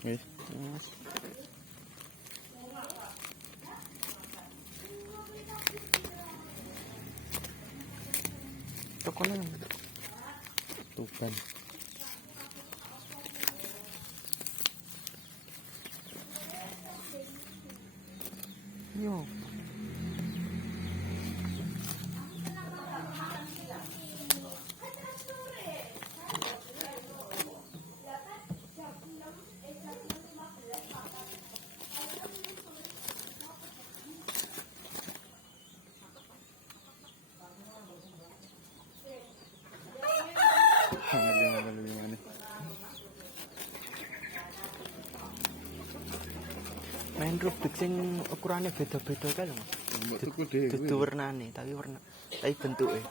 Wis. Toko nang Tuban. yo. Ada mana? Main Rubik sing ukurannya beda-beda kae lho. Mbok tuku dhewe. Dudu warnane, tapi bentuke.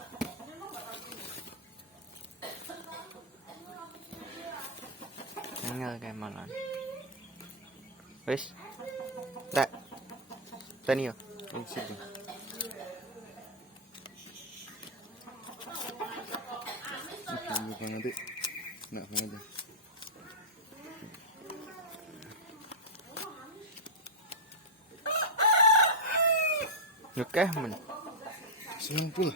Angel kae malan. Wis. Tak. Tani yo. Sip. Bukan nanti. Nak mana? Oke, men. 90.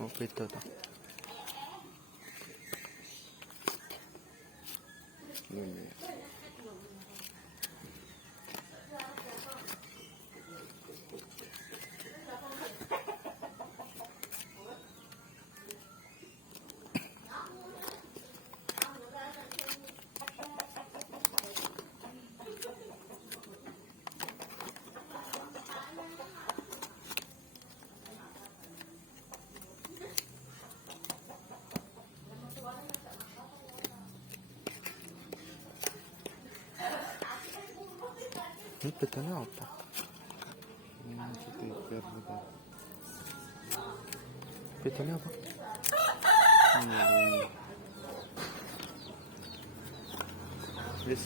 Oh, beda to. Ini bedanya apa? Stiker gitu. Bedanya apa? Yes.